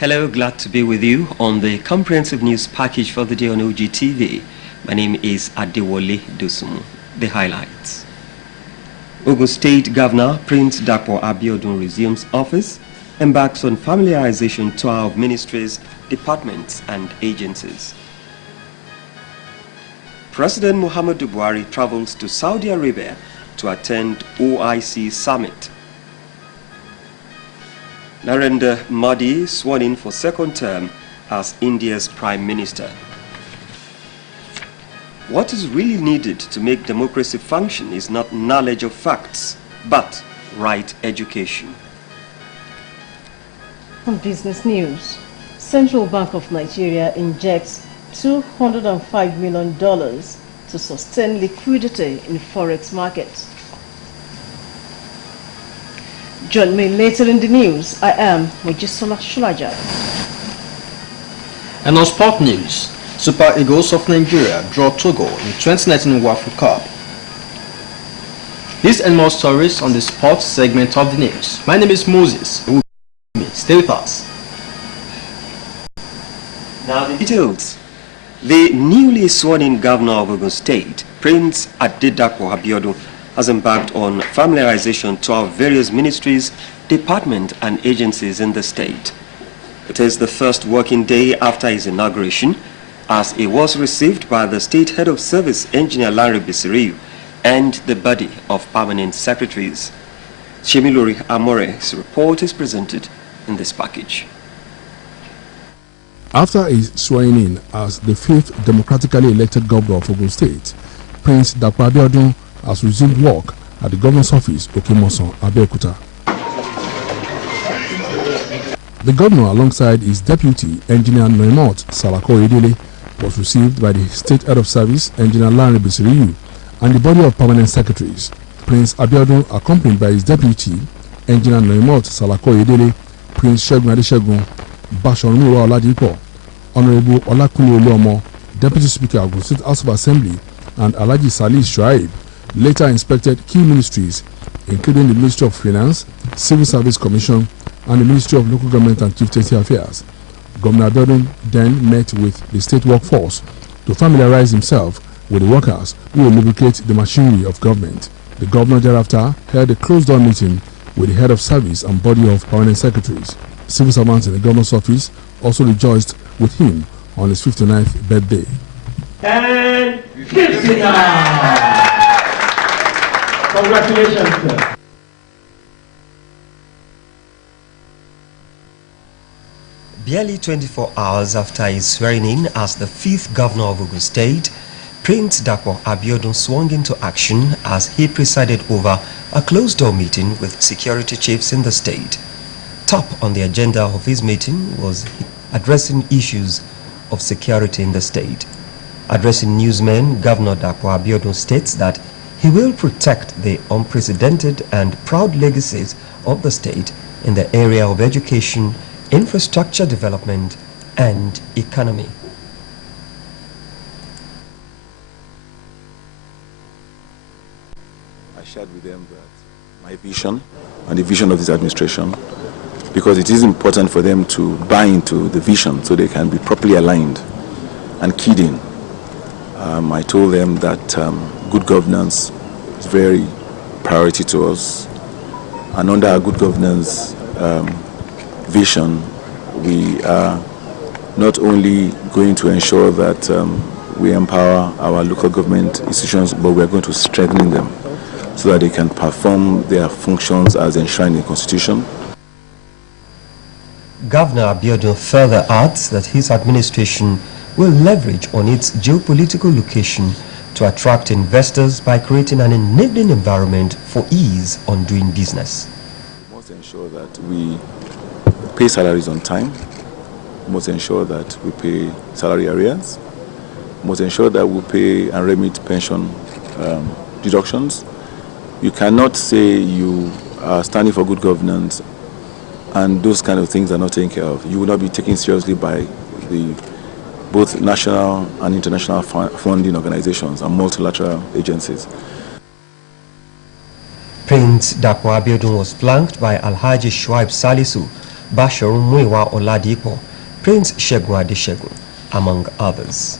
Hello, glad to be with you on the comprehensive news package for the day on Ogtv. My name is Adewale Dosumu. The highlights. Ogun State Governor Prince Dapo Abiodun resumes office, embarks on familiarization tour of ministries, departments and agencies. President Muhammadu Buhari travels to Saudi Arabia to attend OIC summit. Narendra Modi sworn in for second term as India's Prime Minister. What is really needed to make democracy function is not knowledge of facts, but right education. On business news, Central Bank of Nigeria injects $205 million to sustain liquidity in forex markets. Join me later in the news. I am Mojisola Shulaja. And on sport news, Super Eagles of Nigeria draw Togo in 2019 World Cup. These and more stories on the sports segment of the news. My name is Moses. Stay with us. Now the details. The newly sworn-in governor of Ogun State, Prince Dapo Abiodun, has embarked on familiarization tour of various ministries, departments and agencies in the state. It is the first working day after his inauguration, as he was received by the State Head of Service, Engineer Larry Bisiriu, and the body of permanent secretaries. Shemilori Amore's report is presented in this package. After his swearing in as the 5th democratically elected governor of Ogun State, Prince Dapo Abiodun has resumed work at the governor's office, Okimoson, Abeokuta. The governor, alongside his deputy, Engineer Noimot Salako Edele, was received by the State Head of Service, Engineer Larry Bisiriu, and the body of permanent secretaries. Prince Abiodun, accompanied by his deputy, Engineer Noimot Salako Edele, Prince Segun Adeshegun, Bashorunmiwa Oladipo, Honorable Olakunle Oluomo, Deputy Speaker of the State House of Assembly, and Alhaji Salih Shuaib, later inspected key ministries, including the Ministry of Finance, Civil Service Commission, and the Ministry of Local Government and Chieftaincy Affairs. Governor Abiodun then met with the state workforce to familiarize himself with the workers who will lubricate the machinery of government. The governor thereafter held a closed-door meeting with the head of service and body of permanent secretaries. Civil servants in the governor's office also rejoiced with him on his 59th birthday. And 59! Congratulations, sir. Barely 24 hours after his swearing in as the 5th governor of Ogun State, Prince Dapo Abiodun swung into action as he presided over a closed-door meeting with security chiefs in the state. Top on the agenda of his meeting was addressing issues of security in the state. Addressing newsmen, Governor Dapo Abiodun states that he will protect the unprecedented and proud legacies of the state in the area of education, infrastructure development, and economy. I shared with them that my vision and the vision of this administration, because it is important for them to buy into the vision so they can be properly aligned and keyed in. I told them that good governance is very priority to us, and under our good governance vision, we are not only going to ensure that we empower our local government institutions, but we are going to strengthen them so that they can perform their functions as enshrined in the Constitution. Governor Abiodun further adds that his administration will leverage on its geopolitical location to attract investors by creating an enabling environment for ease on doing business. We must ensure that we pay salaries on time. We must ensure that we pay salary arrears. We must ensure that we pay and remit pension deductions. You cannot say you are standing for good governance and those kind of things are not taken care of. You will not be taken seriously by both national and international funding organizations and multilateral agencies. Prince Dapo Abiodun was flanked by Alhaji Shuaib Salisu, Basharu Muiwa Oladipo, Prince Segun Adeshegun, among others.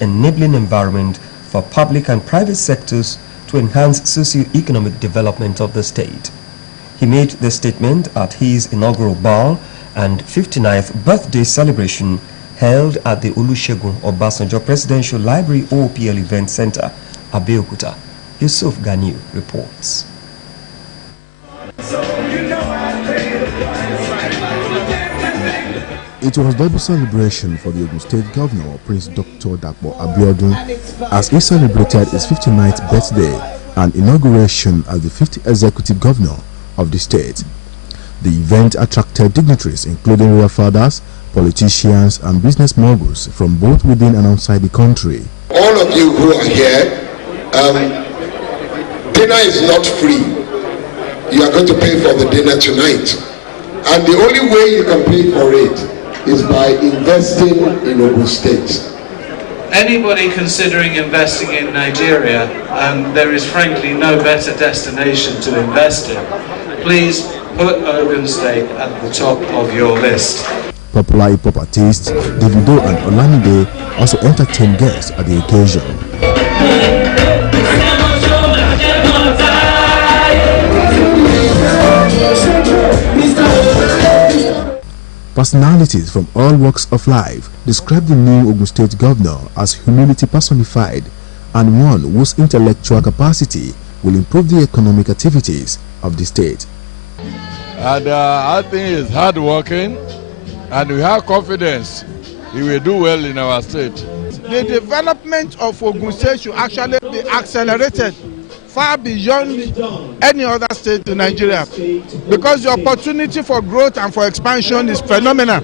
Enabling environment for public and private sectors to enhance socio-economic development of the state. He made the statement at his inaugural ball and 59th birthday celebration held at the Olusegun Obasanjo Presidential Library OPL Event Center, Abeokuta. Yusuf Ganiu reports. It was double celebration for the Ogun State Governor, Prince Dr. Dapo Abiodun, as he celebrated his 59th birthday and inauguration as the 50th Executive Governor of the state. The event attracted dignitaries including royal fathers, politicians and business moguls from both within and outside the country. All of you who are here, dinner is not free. You are going to pay for the dinner tonight. And the only way you can pay for it is by investing in Ogun State. Anybody considering investing in Nigeria, there is frankly no better destination to invest in. Please put Ogun State at the top of your list. Popular hip-hop artists Davido and Olamide also entertained guests at the occasion. Personalities from all walks of life described the new Ogun State Governor as humility personified and one whose intellectual capacity will improve the economic activities of the state. And I think he's hardworking and we have confidence he will do well in our state. The development of Ogun State should actually be accelerated far beyond any other state in Nigeria, because the opportunity for growth and for expansion is phenomenal.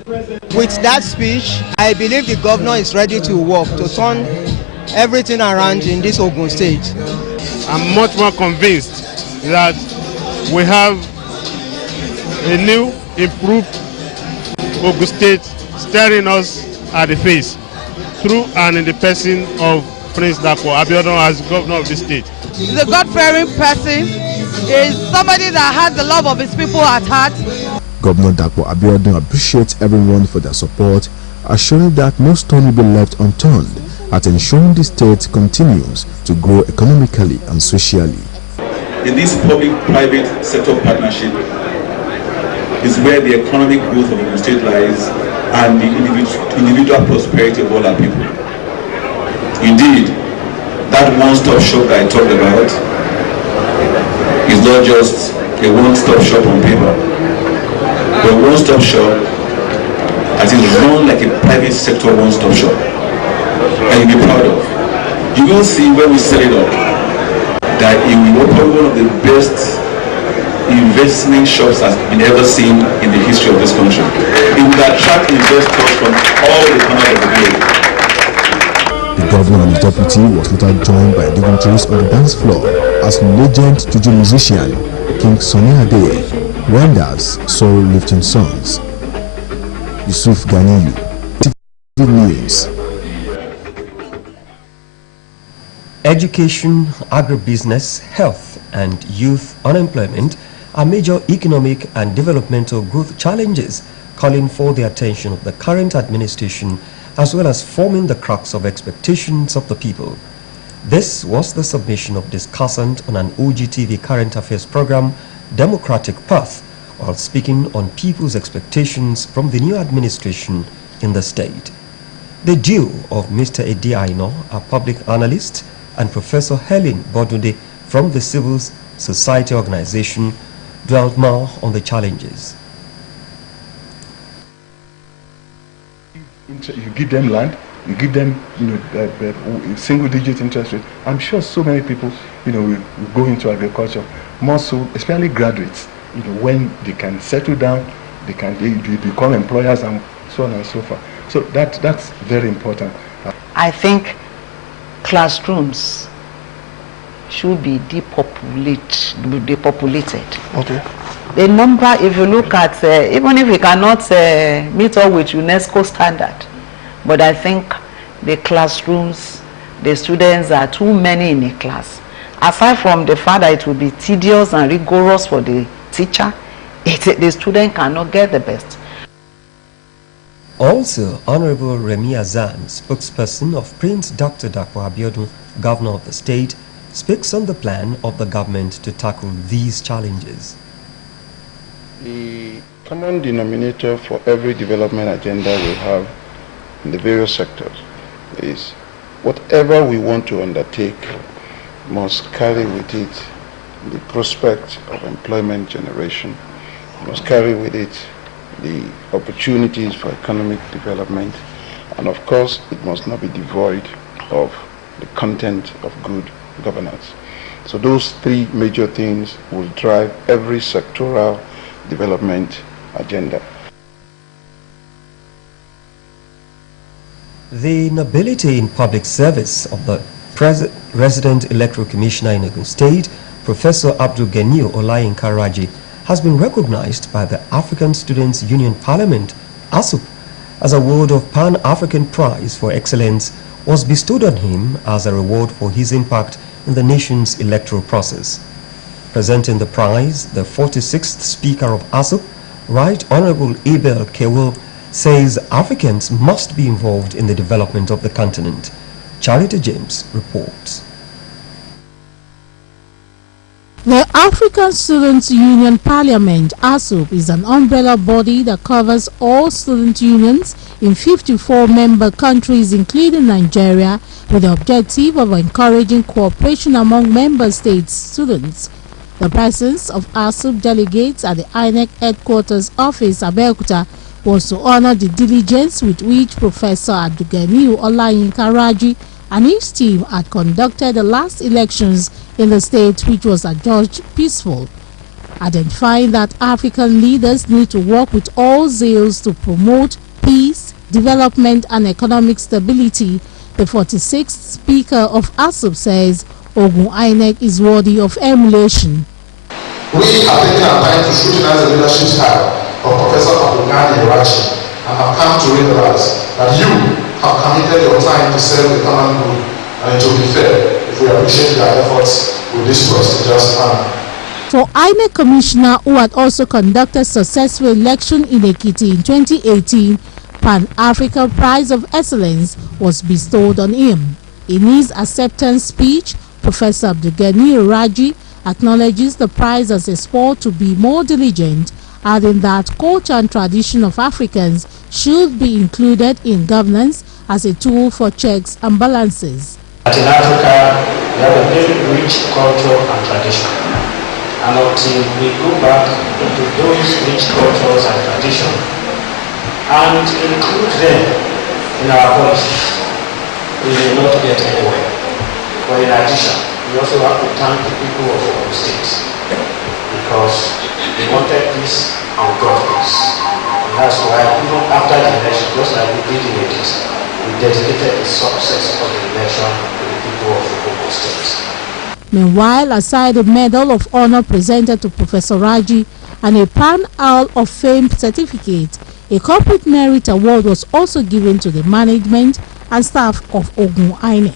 With that speech, I believe the governor is ready to work to turn everything around in this Ogun State. I'm much more convinced that we have a new, improved Ogun State staring us at the face through and in the person of Prince Dapo Abiodun as governor of the state. He's a God-fearing person. He's somebody that has the love of his people at heart. Governor Dapo Abiodun appreciates everyone for their support, assuring that no stone will be left unturned at ensuring the state continues to grow economically and socially. In this public-private sector partnership is where the economic growth of the state lies and the individual prosperity of all our people. Indeed, that one-stop shop that I talked about is not just a one-stop shop on paper, but a one-stop shop that is run like a private sector one-stop shop, and you'll be proud of. You will see when we set it up that it will be probably one of the best investment shops that's been ever seen in the history of this country. It will attract investors from all the corners of the globe. The governor and his deputy was later joined by dignitaries on the dance floor as legend Juju musician King Sonny Ade renders soul-lifting songs. Yusuf Ganiu, TV News. Education, agribusiness, health, and youth unemployment are major economic and developmental growth challenges calling for the attention of the current administration as well as forming the crux of expectations of the people. This was the submission of discussant on an Ogtv current affairs program, Democratic Path, while speaking on people's expectations from the new administration in the state. The duo of Mr. Edi Aino, a public analyst, and Professor Helen Bodunde from the Civil Society Organization dwelt more on the challenges. You give them land, you give them, single-digit interest rate. I'm sure so many people, will go into agriculture, more so, especially graduates. When they can settle down, they become employers and so on and so forth. So that's very important. I think classrooms should be depopulated. Okay. The number, if you look at, even if we cannot meet up with UNESCO standard, but I think the classrooms, the students are too many in a class. Aside from the fact that it will be tedious and rigorous for the teacher, the student cannot get the best. Also, Honorable Remi Azan, spokesperson of Prince Dr. Dapo Abiodun, Governor of the state, speaks on the plan of the government to tackle these challenges. The common denominator for every development agenda we have in the various sectors is whatever we want to undertake must carry with it the prospect of employment generation, must carry with it the opportunities for economic development, and of course it must not be devoid of the content of good governance. So those three major things will drive every sectoral development agenda. The nobility in public service of the resident electoral commissioner in Ogun State, Professor Abdul Ganiu Olayinka Raji, has been recognized by the African Students' Union Parliament, ASUP, as a award of Pan-African Prize for Excellence was bestowed on him as a reward for his impact in the nation's electoral process. Presenting the prize, the 46th Speaker of ASUP, Right Honorable Abel Kewil, says Africans must be involved in the development of the continent. Charity James reports. The African Students' Union Parliament, ASUP, is an umbrella body that covers all student unions in 54 member countries, including Nigeria, with the objective of encouraging cooperation among member states' students. The presence of ASUP delegates at the INEC headquarters office, Abeokuta, was to honor the diligence with which Professor Abdulganiu Olayinka Raji and his team had conducted the last elections in the state, which was adjudged peaceful. Identifying that African leaders need to work with all zeals to promote peace, development and economic stability, the 46th Speaker of ASUP says Ogun INEC is worthy of emulation. We have taken our time to scrutinize the leadership style of Professor Abdulganiu Raji and have come to realize that you have committed your time to serve the common good, and it will be fair if we appreciate your efforts with this prestigious honor. For INEC Commissioner, who had also conducted successful election in Ekiti in 2018, Pan-African Prize of Excellence was bestowed on him. In his acceptance speech, Professor Abdulganiu Raji acknowledges the prize as a spur to be more diligent, adding that culture and tradition of Africans should be included in governance as a tool for checks and balances. In Africa, we have a very rich culture and tradition. And until we go back into those rich cultures and traditions and include them in our policies, we may not get anywhere. But in addition, we also have to thank the people of our states because they wanted this and got this. And that's why even after the election, just like we did in Ekiti, we dedicated the success of the election to the people of Ogun State. Meanwhile, aside the Medal of Honor presented to Professor Raji and a Pan Hall of Fame certificate, a Corporate Merit Award was also given to the management and staff of Ogun INEC.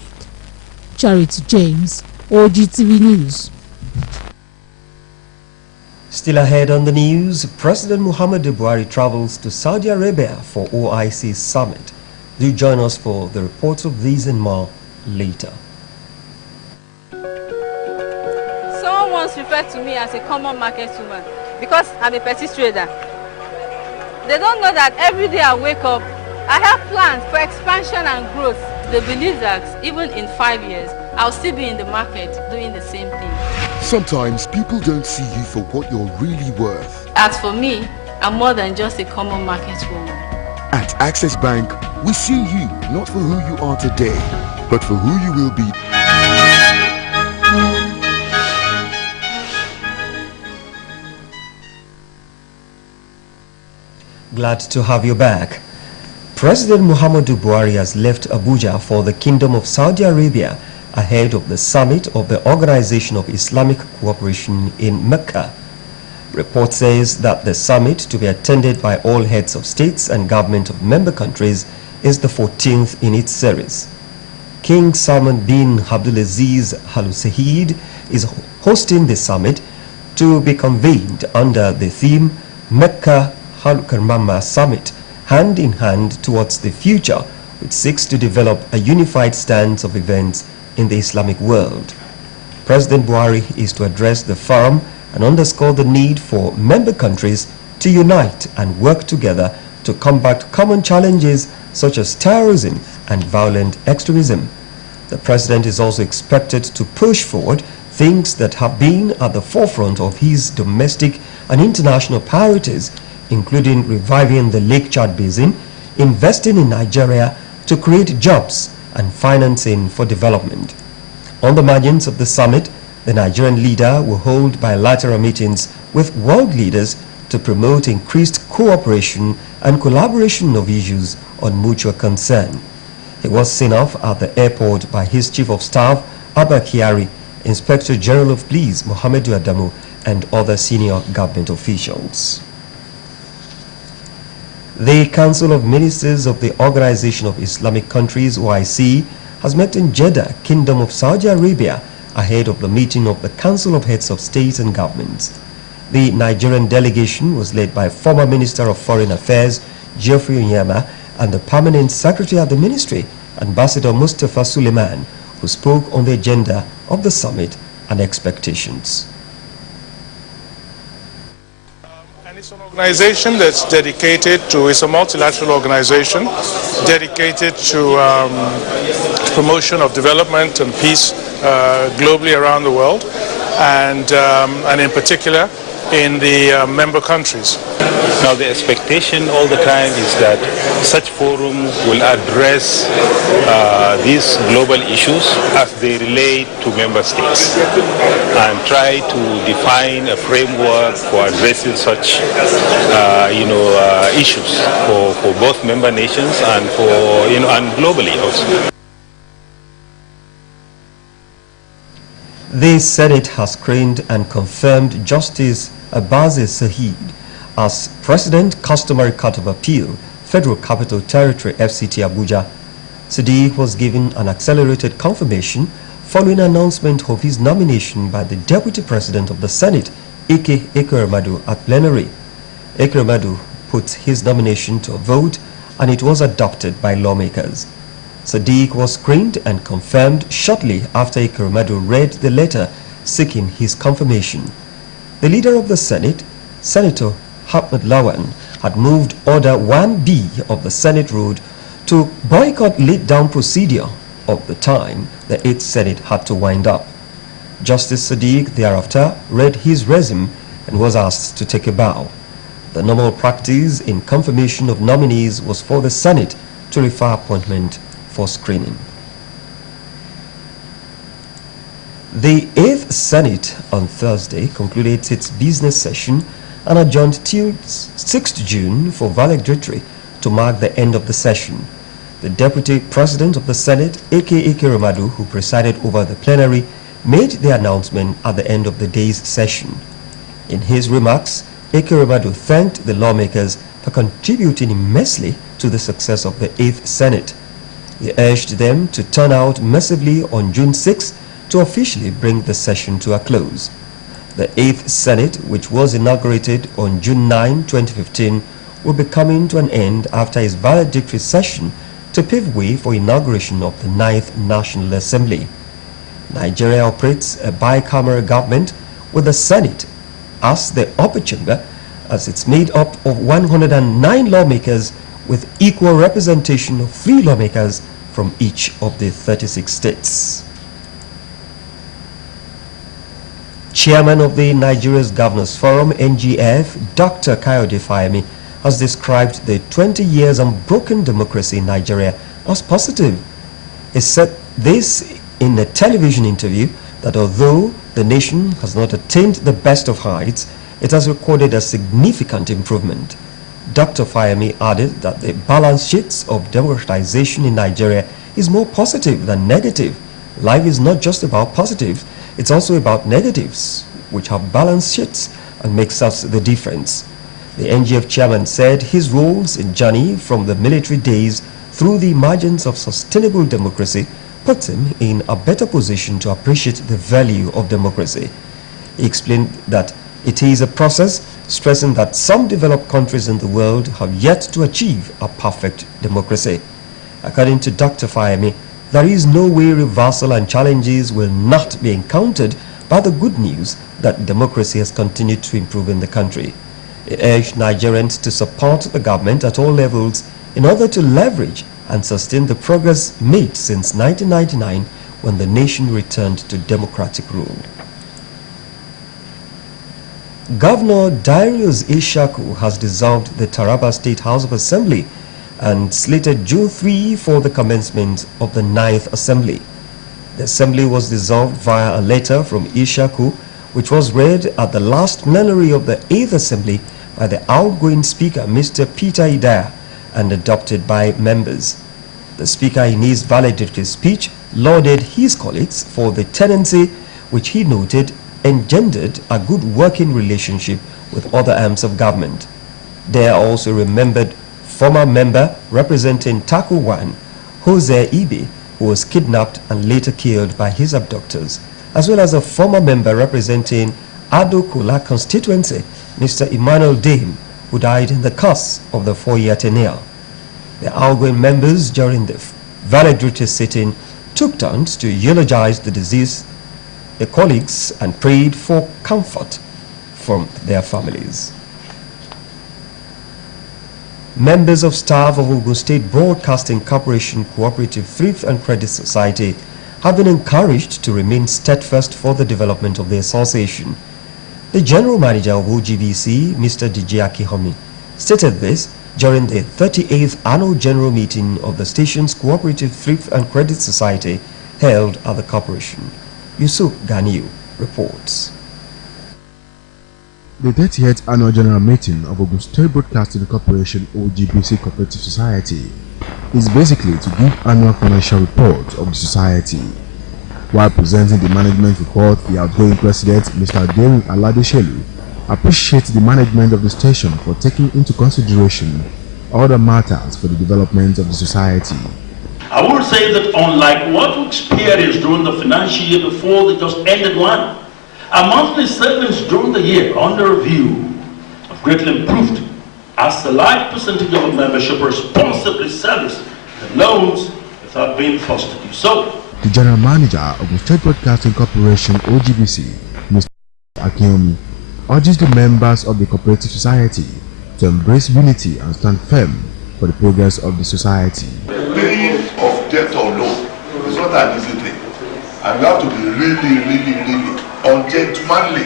Charity James, Ogtv News. Still ahead on the news, President Muhammadu Buhari travels to Saudi Arabia for OIC Summit. Do join us for the reports of these and more later. Someone once referred to me as a common market woman because I'm a petty trader. They don't know that every day I wake up, I have plans for expansion and growth. They believe that even in 5 years, I'll still be in the market doing the same thing. Sometimes people don't see you for what you're really worth. As for me, I'm more than just a common market woman. At Access Bank, we see you not for who you are today, but for who you will be. Glad to have you back. President Muhammadu Buhari has left Abuja for the Kingdom of Saudi Arabia ahead of the summit of the Organization of Islamic Cooperation in Mecca. Report says that the summit, to be attended by all heads of states and government of member countries, is the 14th in its series. King Salman bin Abdulaziz Al Saud is hosting the summit, to be convened under the theme Mecca Al-Karmama Summit, hand in hand towards the future, which seeks to develop a unified stance of events in the Islamic world. President Buhari is to address the forum and underscore the need for member countries to unite and work together to combat common challenges such as terrorism and violent extremism. The president is also expected to push forward things that have been at the forefront of his domestic and international priorities, including reviving the Lake Chad Basin, investing in Nigeria to create jobs, and financing for development. On the margins of the summit, the Nigerian leader will hold bilateral meetings with world leaders to promote increased cooperation and collaboration of issues on mutual concern. He was seen off at the airport by his Chief of Staff, Abba Kyari, Inspector General of Police, Mohamedou Adamu, and other senior government officials. The Council of Ministers of the Organization of Islamic Countries, OIC, has met in Jeddah, Kingdom of Saudi Arabia, ahead of the meeting of the Council of Heads of States and Governments. The Nigerian delegation was led by former Minister of Foreign Affairs, Geoffrey Onyema, and the Permanent Secretary at the Ministry, Ambassador Mustafa Suleiman, who spoke on the agenda of the summit and expectations. And it's an organization that's dedicated to, it's a multilateral organization dedicated to promotion of development and peace globally around the world, and in particular in the member countries. Now the expectation all the time is that such forum will address these global issues as they relate to member states and try to define a framework for addressing such issues for both member nations and and globally also. The Senate has screened and confirmed Justice Abazi Sahid as President, Customary Court of Appeal, Federal Capital Territory, FCT Abuja. Sadiq was given an accelerated confirmation following announcement of his nomination by the Deputy President of the Senate, Ike Ekweremadu, at plenary. Ekweremadu put his nomination to a vote and it was adopted by lawmakers. Sadiq was screened and confirmed shortly after Ekweremadu read the letter seeking his confirmation. The leader of the Senate, Senator Ahmed Lawan, had moved Order 1B of the Senate Rule to boycott laid-down procedure of the time the 8th Senate had to wind up. Justice Sadiq thereafter read his resume and was asked to take a bow. The normal practice in confirmation of nominees was for the Senate to refer appointment for screening. The 8th Senate on Thursday concluded its business session and adjourned till 6th June for valedictory to mark the end of the session. The Deputy President of the Senate, A.K. Ekweremadu, who presided over the plenary, made the announcement at the end of the day's session. In his remarks, Ekweremadu thanked the lawmakers for contributing immensely to the success of the 8th Senate. He urged them to turn out massively on June 6 to officially bring the session to a close. The 8th Senate, which was inaugurated on June 9, 2015, will be coming to an end after its valedictory session to pave way for inauguration of the 9th National Assembly. Nigeria operates a bicameral government with the Senate as the upper chamber, as it's made up of 109 lawmakers with equal representation of 3 lawmakers from each of the 36 states. Chairman of the Nigeria's Governors Forum, NGF, Dr. Kayode Fayemi, has described the 20 years unbroken democracy in Nigeria as positive. He said this in a television interview that although the nation has not attained the best of heights, it has recorded a significant improvement. Dr. Fayemi added that the balance sheets of democratization in Nigeria is more positive than negative. Life is not just about positives, it's also about negatives, which have balance sheets and makes us the difference. The NGF chairman said his roles in journey from the military days through the emergence of sustainable democracy puts him in a better position to appreciate the value of democracy. He explained that It is a process, stressing that some developed countries in the world have yet to achieve a perfect democracy. According to Dr. Fayemi, there is no way reversal and challenges will not be encountered by the good news that democracy has continued to improve in the country. He urged Nigerians to support the government at all levels in order to leverage and sustain the progress made since 1999 when the nation returned to democratic rule. Governor Darius Ishaku has dissolved the Taraba State House of Assembly and slated June 3 for the commencement of the 9th Assembly. The Assembly was dissolved via a letter from Ishaku, which was read at the last plenary of the 8th Assembly by the outgoing Speaker, Mr. Peter Idaya, and adopted by members. The Speaker, in his valedictory speech, lauded his colleagues for the tendency which he noted engendered a good working relationship with other arms of government. They also remembered former member representing Taku 1, Jose Ibe, who was kidnapped and later killed by his abductors, as well as a former member representing Ado-Kula constituency, Mr. Emmanuel Dame, who died in the course of the 4-year tenure. The outgoing members during the valedictory sitting took turns to eulogize the deceased, the colleagues, and prayed for comfort from their families. Members of staff of Ogun State Broadcasting Corporation Cooperative Thrift and Credit Society have been encouraged to remain steadfast for the development of the association. The General Manager of OGBC, Mr. DJ Akihomi, stated this during the 38th Annual General Meeting of the station's Cooperative Thrift and Credit Society held at the corporation. Yusuf Ganiu reports. The 38th Annual General Meeting of Ogun State Broadcasting Corporation OGBC Cooperative Society is basically to give annual financial report of the society. While presenting the management report, the outgoing president, Mr. Derin Aladeshelu, appreciates the management of the station for taking into consideration other matters for the development of the society. I will say that unlike what we experienced during the financial year before that just ended one, our monthly statements during the year under review have greatly improved as the large percentage of our membership responsibly service the loans without being forced to do so. The General Manager of the State Broadcasting Corporation OGBC, Mr. Akinomi, urges the members of the cooperative society to embrace unity and stand firm for the progress of the society. Paying of debt or loan is not an easy thing, and you have to be really ungentlemanly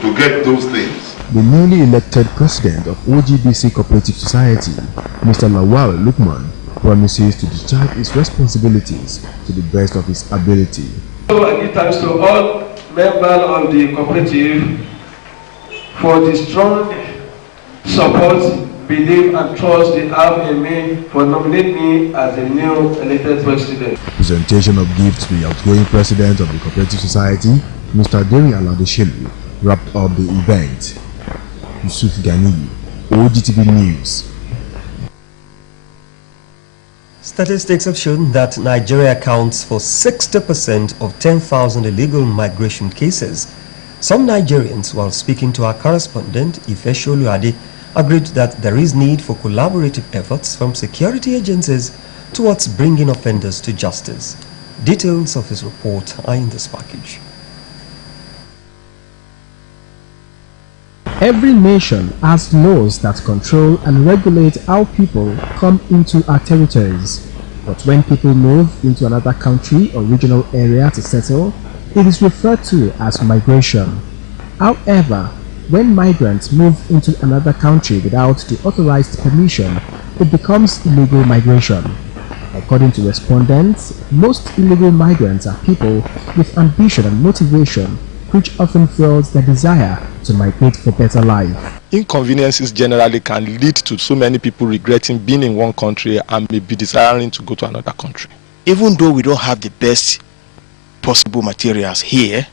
to get those things. The newly elected president of OGBC Cooperative Society, Mr. Lawal Lukman, promises to discharge his responsibilities to the best of his ability. So I give thanks to all members of the cooperative for the strong support, belief and trust they have in me for nominating me as the new elected president. Presentation of gifts to the outgoing president of the Cooperative Society, Mr. Derin Aladeshelu, wrapped up the event. Yusuf Ganiyu, Ogtv News. Statistics have shown that Nigeria accounts for 60% of 10,000 illegal migration cases. Some Nigerians, while speaking to our correspondent, Ife Sholuade, agreed that there is need for collaborative efforts from security agencies towards bringing offenders to justice. Details of his report are in this package. Every nation has laws that control and regulate how people come into our territories. But when people move into another country or regional area to settle, it is referred to as migration. However, when migrants move into another country without the authorized permission, it becomes illegal migration. According to respondents, most illegal migrants are people with ambition and motivation, which often fuels their desire to migrate for better life. Inconveniences generally can lead to so many people regretting being in one country and maybe desiring to go to another country. Even though we don't have the best possible materials here,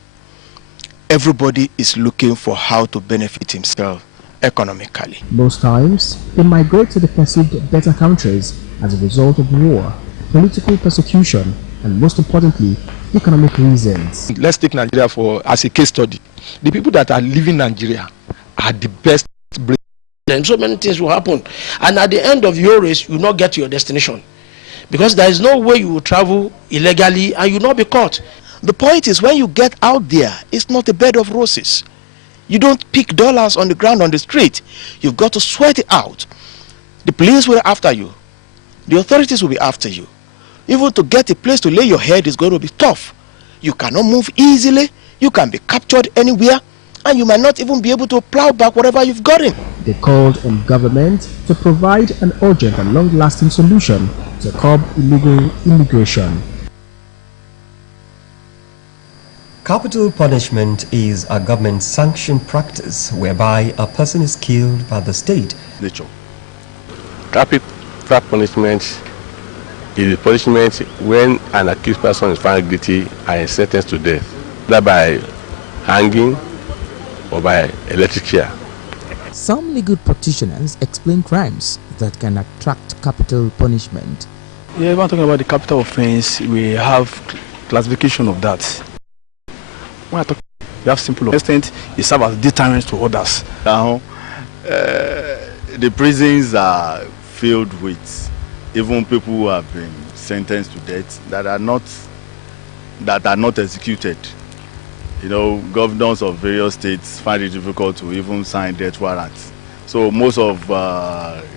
everybody is looking for how to benefit himself economically. Most times, they migrate to the perceived better countries as a result of war, political persecution, and most importantly, economic reasons. Let's take Nigeria as a case study. The people that are leaving Nigeria are the best. And so many things will happen, and at the end of your race, you will not get to your destination, because there is no way you will travel illegally and you will not be caught. The point is, when you get out there, it's not a bed of roses. You don't pick dollars on the ground on the street. You've got to sweat it out. The police will be after you. The authorities will be after you. Even to get a place to lay your head is going to be tough. You cannot move easily. You can be captured anywhere, and you might not even be able to plow back whatever you've gotten. They called on government to provide an urgent and long-lasting solution to curb illegal immigration. Capital punishment is a government-sanctioned practice whereby a person is killed by the state. Nature. Capital punishment is the punishment when an accused person is found guilty and is sentenced to death, either by hanging or by electric chair. Some legal practitioners explain crimes that can attract capital punishment. Yeah, when talking about the capital offense, we have classification of that. When I talk, we have simple extent, it serves as deterrent to others. Now, the prisons are filled with even people who have been sentenced to death that are not executed. You know, governors of various states find it difficult to even sign death warrants. So most of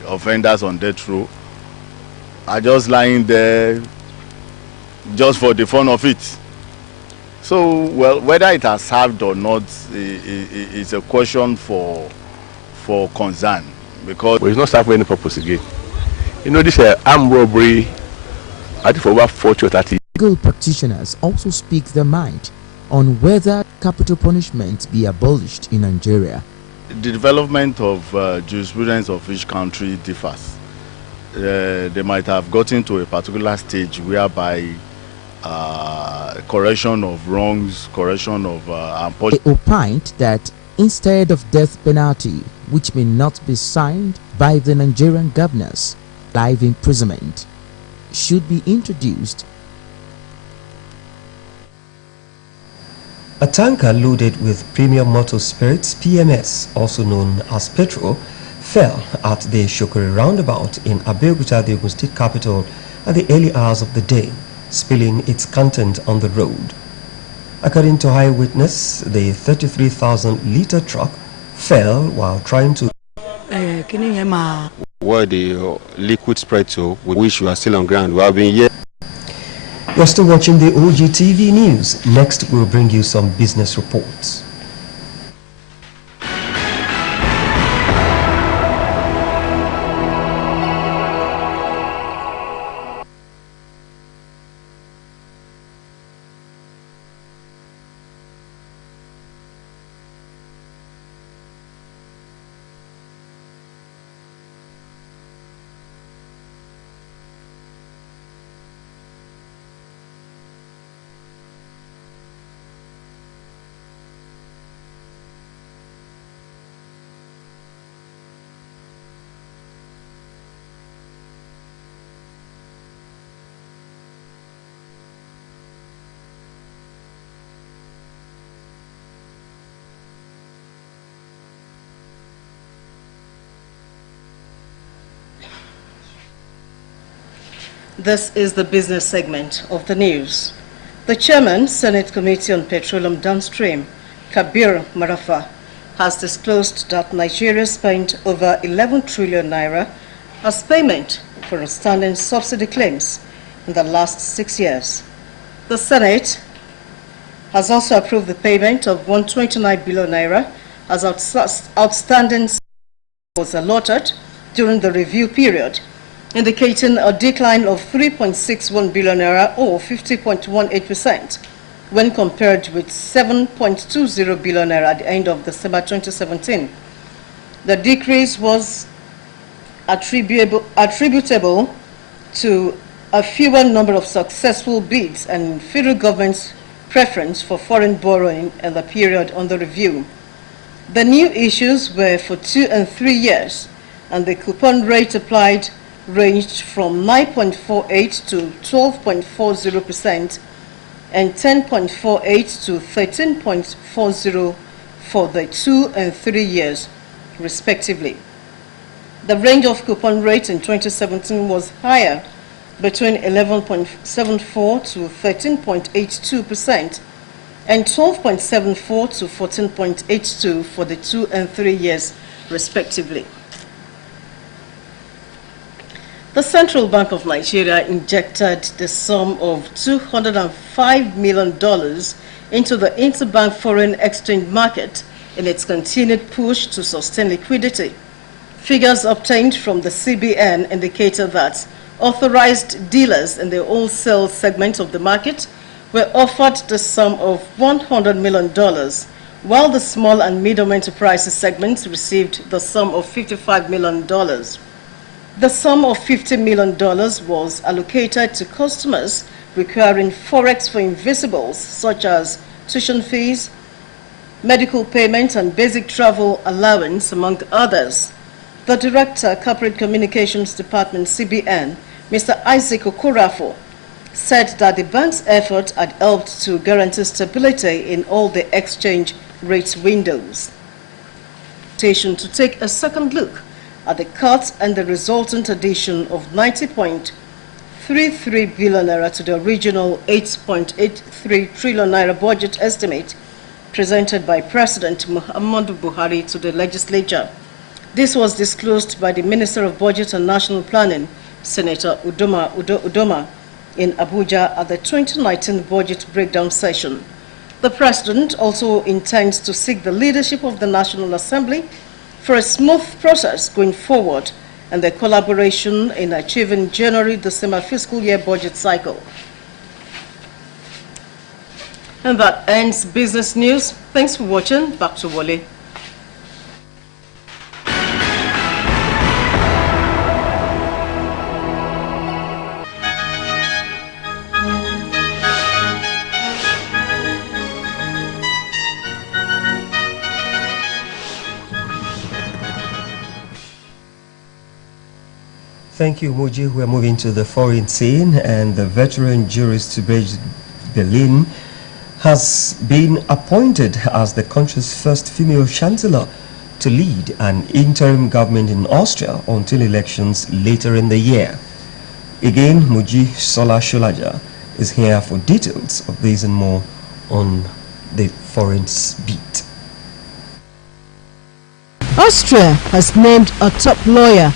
offenders on death row are just lying there just for the fun of it. So, well, whether it has served or not is a question for concern, because it's not serving any purpose again. You know, this armed robbery, I think for over 40 or 30 years. Legal practitioners also speak their mind on whether capital punishment be abolished in Nigeria. The development of jurisprudence of each country differs. They might have gotten to a particular stage whereby correction of wrongs, correction of They opined that instead of death penalty, which may not be signed by the Nigerian governors, life imprisonment should be introduced. A tanker loaded with premium motor spirits, PMS, also known as petrol, fell at the Shokori roundabout in Abeokuta, the Ogun State capital, at the early hours of the day, spilling its content on the road. According to eyewitness, the 33,000-litre truck fell while trying to where the liquid spread to, which we are still on ground. We have been here. You're still watching the Ogtv news. Next, we'll bring you some business reports. This is the business segment of the news. The chairman, Senate Committee on Petroleum Downstream, Kabir Marafa, has disclosed that Nigeria spent over 11 trillion naira as payment for outstanding subsidy claims in the last 6 years. The Senate has also approved the payment of 129 billion naira as outstanding was allotted during the review period, indicating a decline of 3.61 billion naira or 50.18% when compared with 7.20 billion naira at the end of December 2017. The decrease was attributable to a fewer number of successful bids and federal government's preference for foreign borrowing in the period under review. The new issues were for 2 and 3 years, and the coupon rate applied ranged from 9.48 to 12.40% and 10.48 to 13.40% for the 2 and 3 years, respectively. The range of coupon rates in 2017 was higher, between 11.74 to 13.82% and 12.74 to 14.82 for the 2 and 3 years, respectively. The Central Bank of Nigeria injected the sum of $205 million into the interbank foreign exchange market in its continued push to sustain liquidity. Figures obtained from the CBN indicated that authorized dealers in the wholesale segment of the market were offered the sum of $100 million, while the small and medium enterprises segment received the sum of $55 million. The sum of $50 million was allocated to customers requiring forex for invisibles such as tuition fees, medical payments, and basic travel allowance, among others. The Director, Corporate Communications Department, CBN, Mr. Isaac Okorafo, said that the bank's effort had helped to guarantee stability in all the exchange rate windows. To take a second look at the cut and the resultant addition of 90.33 billion naira to the original 8.83 trillion naira budget estimate presented by President Muhammadu Buhari to the legislature. This was disclosed by the Minister of Budget and National Planning, Senator Udoma, in Abuja at the 2019 budget breakdown session. The President also intends to seek the leadership of the National Assembly for a smooth process going forward and the collaboration in achieving January-December fiscal year budget cycle. And that ends business news. Thanks for watching. Back to Wale. Thank you, Moji. We're moving to the foreign scene, and the veteran jurist Berlin has been appointed as the country's first female chancellor to lead an interim government in Austria until elections later in the year. Again, Moji Sola Sholaja is here for details of this and more on the foreign beat. Austria has named a top lawyer.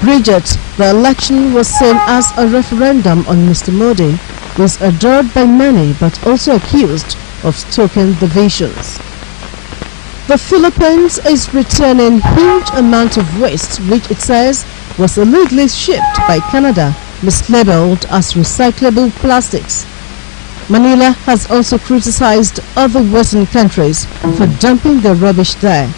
Bridget, the election was seen as a referendum on Mr. Modi, who is adored by many but also accused of stoking divisions. The Philippines is returning huge amount of waste which it says was illegally shipped by Canada, mislabeled as recyclable plastics. Manila has also criticized other Western countries for dumping their rubbish there.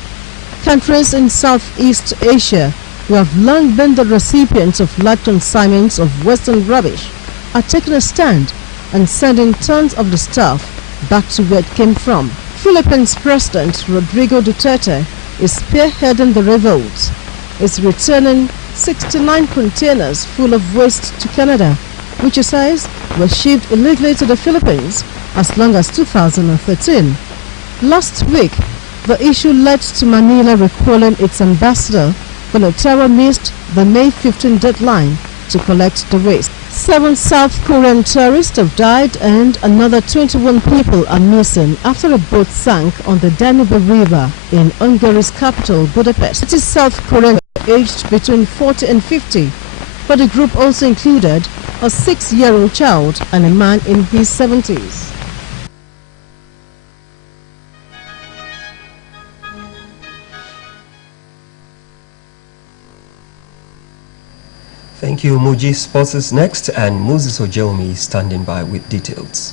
Countries in Southeast Asia who have long been the recipients of large consignments of Western rubbish are taking a stand and sending tons of the stuff back to where it came from. Philippines President Rodrigo Duterte is spearheading the revolt. Is returning 69 containers full of waste to Canada, which he says was shipped illegally to the Philippines as long as 2013. Last week, the issue led to Manila recalling its ambassador when Ottawa missed the May 15 deadline to collect the waste. 7 South Korean tourists have died and another 21 people are missing after a boat sank on the Danube River in Hungary's capital, Budapest. It is South Korean aged between 40 and 50, but the group also included a 6-year-old child and a man in his 70s. Thank you, Muji. Sports is next, and Moses Ojeomi is standing by with details.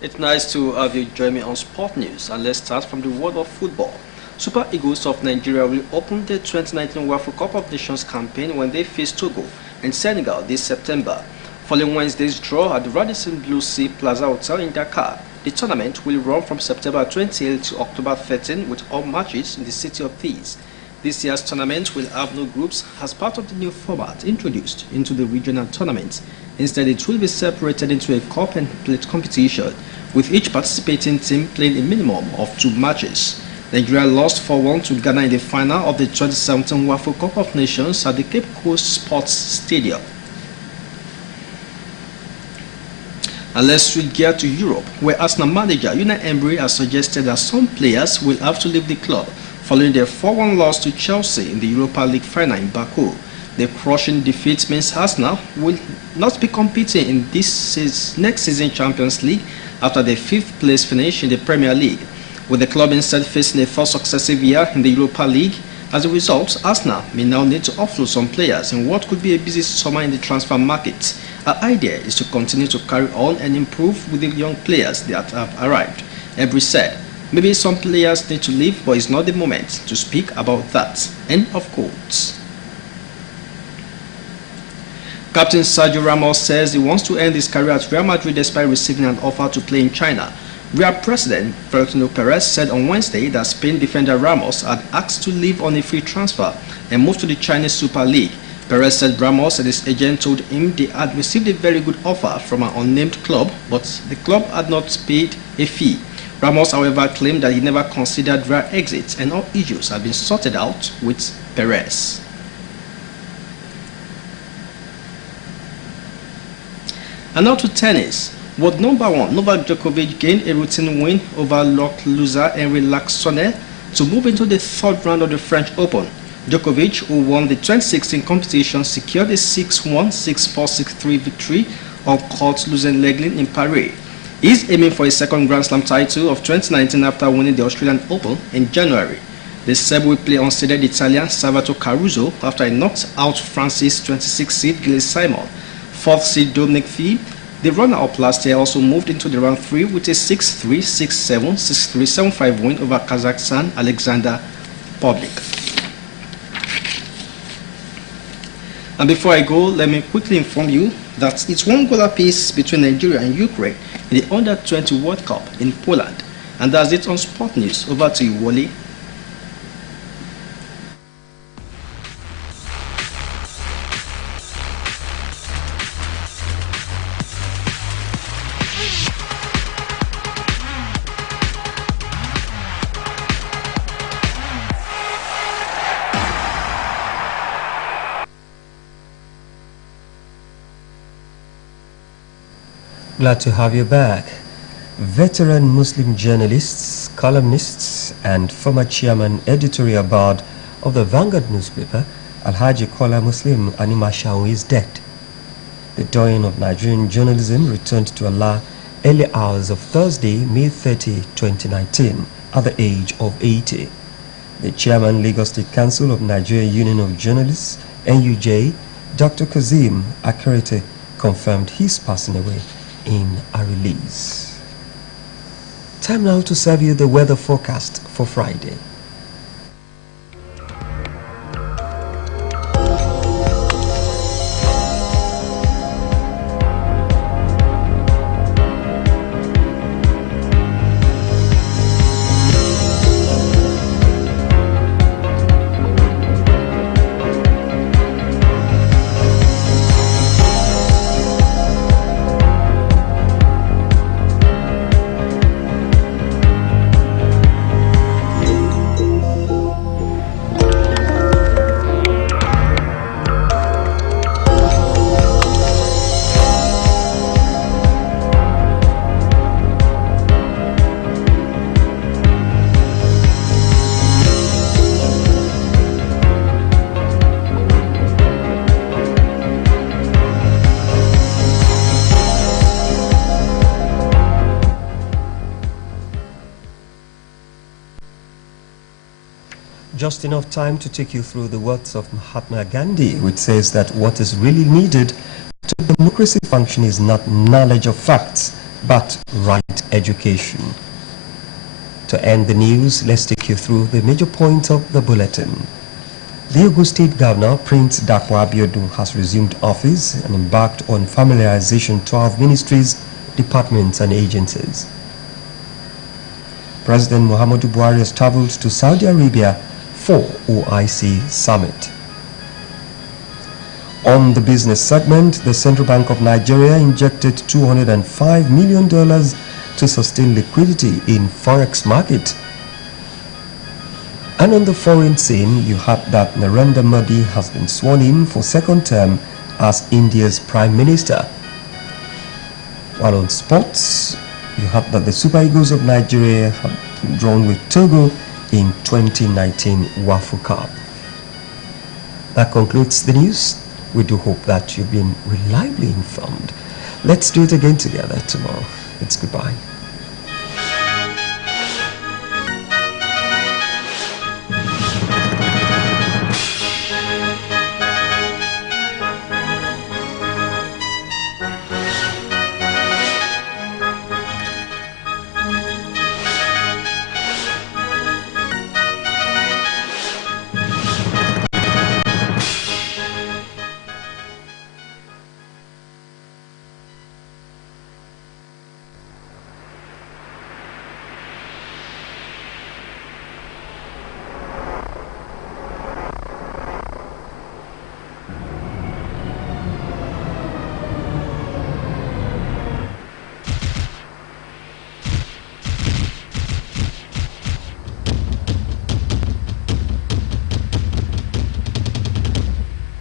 It's nice to have you join me on Sport News, and let's start from the world of football. Super Eagles of Nigeria will open the 2019 UEFA Cup of Nations campaign when they face Togo and Senegal this September. Following Wednesday's draw at the Radisson Blue Sea Plaza Hotel in Dakar, the tournament will run from September 28 to October 13 with all matches in the city of Thies. This year's tournament will have no groups as part of the new format introduced into the regional tournament. Instead, it will be separated into a cup and plate competition, with each participating team playing a minimum of 2 matches. Nigeria lost 4-1 to Ghana in the final of the 2017 WAFO Cup of Nations at the Cape Coast Sports Stadium. And let's switch gear to Europe, where Arsenal manager Unai Emery has suggested that some players will have to leave the club following their 4-1 loss to Chelsea in the Europa League final in Baku. The crushing defeat means Arsenal will not be competing in this next season Champions League after their 5th place finish in the Premier League, with the club instead facing a 4th successive year in the Europa League. As a result, Arsenal may now need to offload some players in what could be a busy summer in the transfer market. Our idea is to continue to carry on and improve with the young players that have arrived. Emery said, maybe some players need to leave, but it's not the moment to speak about that. End of quotes. Captain Sergio Ramos says he wants to end his career at Real Madrid despite receiving an offer to play in China. Real President Florentino Perez said on Wednesday that Spain defender Ramos had asked to leave on a free transfer and move to the Chinese Super League. Perez said Ramos and his agent told him they had received a very good offer from an unnamed club, but the club had not paid a fee. Ramos, however, claimed that he never considered Real exit and all issues have been sorted out with Perez. And now to tennis. World number 1 Novak Djokovic gained a routine win over loser Henri Laxonnet to move into the 3rd round of the French Open. Djokovic, who won the 2016 competition, secured a 6-1, 6-4, 6-3 victory on court losing Leglin in Paris. He is aiming for his 2nd Grand Slam title of 2019 after winning the Australian Open in January. The Serb will play unseeded Italian Salvatore Caruso after he knocked out France's 26th seed Gilles Simon. 4th seed Dominic Thiem, the runner-up last year, also moved into the round 3 with a 6-3, 6-7, 6-3, 7-5 win over Kazakhstan Alexander Pavlik. And before I go, let me quickly inform you that it's 1 goal apiece between Nigeria and Ukraine in the Under-20 World Cup in Poland. And that's it on Sport News. Over to you, Wally. Glad to have you back. Veteran Muslim journalists, columnists, and former chairman editorial board of the Vanguard newspaper, Alhaji Kola Muslim Anima Shawi, is dead. The dawn of Nigerian journalism returned to Allah early hours of Thursday, May 30, 2019, at the age of 80. The chairman, Lagos State Council of Nigerian Union of Journalists, NUJ, Dr. Kazim Akerete, confirmed his passing away in a release. Time now to serve you the weather forecast for Friday. Just enough time to take you through the words of Mahatma Gandhi, which says that what is really needed to democracy function is not knowledge of facts, but right education. To end the news, let's take you through the major points of the bulletin. The Ogun State Governor, Prince Dapo Abiodun, has resumed office and embarked on familiarization 12 ministries, departments and agencies. President Muhammadu Buhari has traveled to Saudi Arabia for OIC Summit. On the business segment, the Central Bank of Nigeria injected $205 million to sustain liquidity in forex market. And on the foreign scene, you heard that Narendra Modi has been sworn in for second term as India's Prime Minister. While on sports, you heard that the Super Eagles of Nigeria have drawn with Togo in 2019 WAFU Cup. That concludes the news. We do hope that you've been reliably informed. Let's do it again together tomorrow. It's goodbye.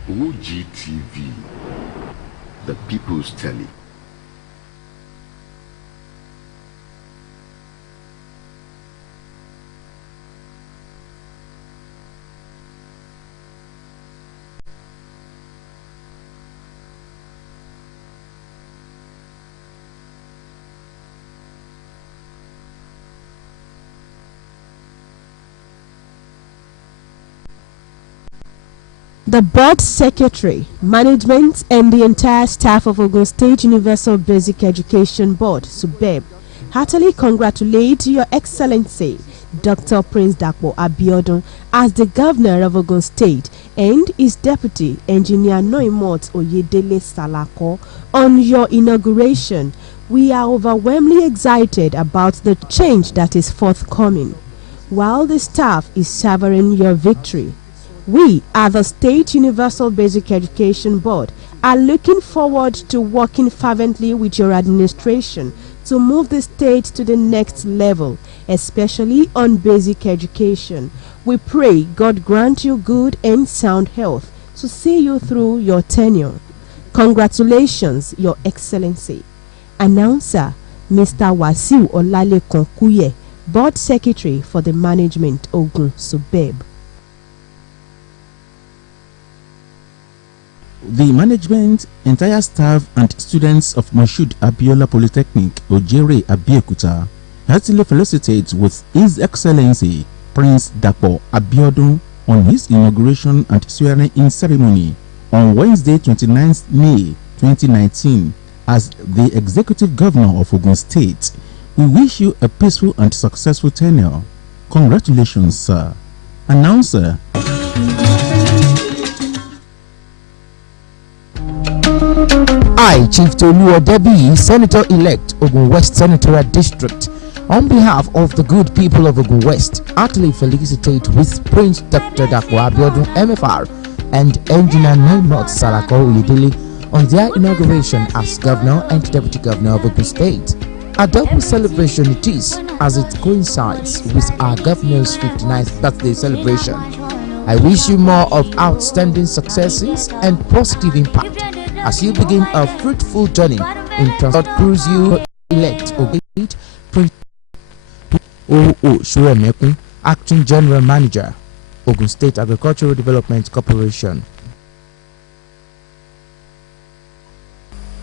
Ogtv, the People's Telly. The board secretary, management and the entire staff of Ogun State Universal Basic Education Board, SUBEB, heartily congratulate Your Excellency Dr. Prince Dapo Abiodun as the Governor of Ogun State and his Deputy Engineer Noimot Oyedele Salako on your inauguration. We are overwhelmingly excited about the change that is forthcoming. While the staff is savoring your victory, we, at the State Universal Basic Education Board, are looking forward to working fervently with your administration to move the state to the next level, especially on basic education. We pray God grant you good and sound health to see you through your tenure. Congratulations, Your Excellency. Announcer, Mr. Wasiu Olalekan Kuye, Board Secretary for the Management, Ogun SUBEB. The management, entire staff and students of Moshood Abiola Polytechnic, Ojere Abeokuta, heartily felicitate with His Excellency Prince Dapo Abiodun on his inauguration and swearing-in ceremony on Wednesday 29th May 2019 as the Executive Governor of Ogun State. We wish you a peaceful and successful tenure. Congratulations, sir. Announcer. I, Chief Tolu Odebi, Senator-elect, Ogun West Senatorial District, on behalf of the good people of Ogun West, heartily felicitate with Prince Dr. Dapo Abiodun, MFR, and Engineer Noimot Salako Oyedele on their inauguration as Governor and Deputy Governor of Ogun State. A double celebration it is, as it coincides with our Governor's 59th birthday celebration. I wish you more of outstanding successes and positive impact as you begin a fruitful journey in transport. Cruise you elect Ogate Prince Shuremekun, Acting General Manager, Ogun State Agricultural Development Corporation.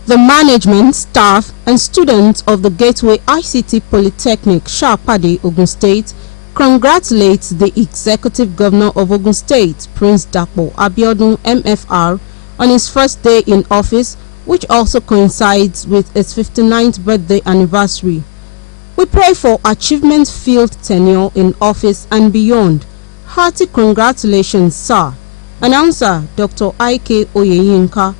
The management, staff, and students of the Gateway ICT Polytechnic, Shapade, Ogun State, congratulates the Executive Governor of Ogun State, Prince Dapo Abiodun, MFR, on his first day in office, which also coincides with his 59th birthday anniversary. We pray for achievement-filled tenure in office and beyond. Hearty congratulations, sir. Announcer Dr. I.K. Oyeyinka